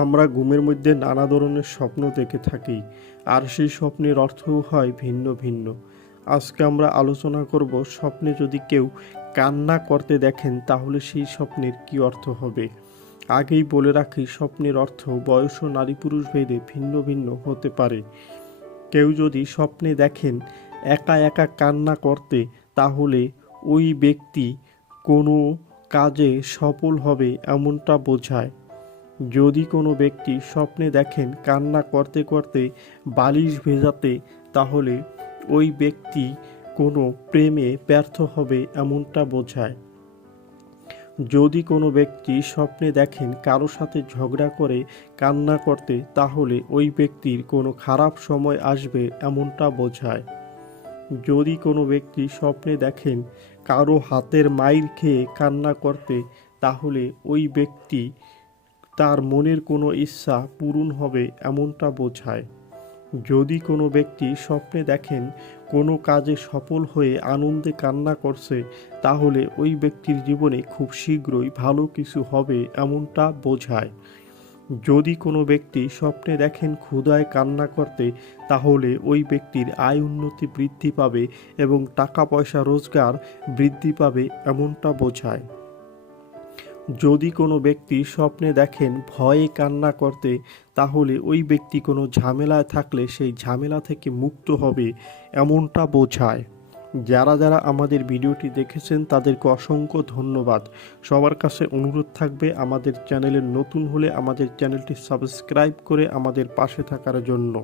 আমরা ঘুমের মধ্যে নানা ধরনের স্বপ্ন দেখে থাকি, আর সেই স্বপ্নের অর্থও হয় ভিন্ন ভিন্ন। আজকে আমরা আলোচনা করব, স্বপ্নে যদি কেউ কান্না করতে দেখেন তাহলে সেই স্বপ্নের কী অর্থ হবে। আগেই বলে রাখি, স্বপ্নের অর্থ বয়স ও নারী পুরুষ ভেদে ভিন্ন ভিন্ন হতে পারে। কেউ যদি স্বপ্নে দেখেন একা একা কান্না করতে, তাহলে ওই ব্যক্তি কোনো কাজে সফল হবে এমনটা বোঝায়। যদি কোনো ব্যক্তি স্বপ্নে দেখেন কান্না করতে করতে বালিশ ভেজাতে, তাহলে ওই ব্যক্তি কোনো প্রেমে ব্যর্থ হবে এমনটা বোঝায়। যদি কোনো ব্যক্তি স্বপ্নে দেখেন কারো সাথে ঝগড়া করে কান্না করতে, তাহলে ওই ব্যক্তির কোনো খারাপ সময় আসবে এমনটা বোঝায়। যদি কোনো ব্যক্তি স্বপ্নে দেখেন কারো হাতের মাইর খেয়ে কান্না করতে, তাহলে ওই ব্যক্তি তার মনের কোনো ইচ্ছা পূরণ হবে এমনটা বোঝায়। যদি কোনো ব্যক্তি স্বপ্নে দেখেন কোনো কাজে সফল হয়ে আনন্দে কান্না করছে, তাহলে ওই ব্যক্তির জীবনে খুব শীঘ্রই ভালো কিছু হবে এমনটা বোঝায়। যদি কোনো ব্যক্তি স্বপ্নে দেখেন ক্ষুধায় কান্না করতে, তাহলে ওই ব্যক্তির আয় উন্নতি বৃদ্ধি পাবে এবং টাকা পয়সা রোজগার বৃদ্ধি পাবে এমনটা বোঝায়। যদি কোনো ব্যক্তি স্বপ্নে দেখেন ভয়ে কান্না করতে, তাহলে ওই ব্যক্তি কোনো ঝামেলায় থাকলে সেই ঝামেলা থেকে মুক্ত হবে এমনটা বোঝায়। যারা যারা আমাদের ভিডিওটি দেখেছেন তাদেরকে অসংখ্য ধন্যবাদ। সবার কাছে অনুরোধ থাকবে, আমাদের চ্যানেলে নতুন হলে আমাদের চ্যানেলটি সাবস্ক্রাইব করে আমাদের পাশে থাকার জন্য।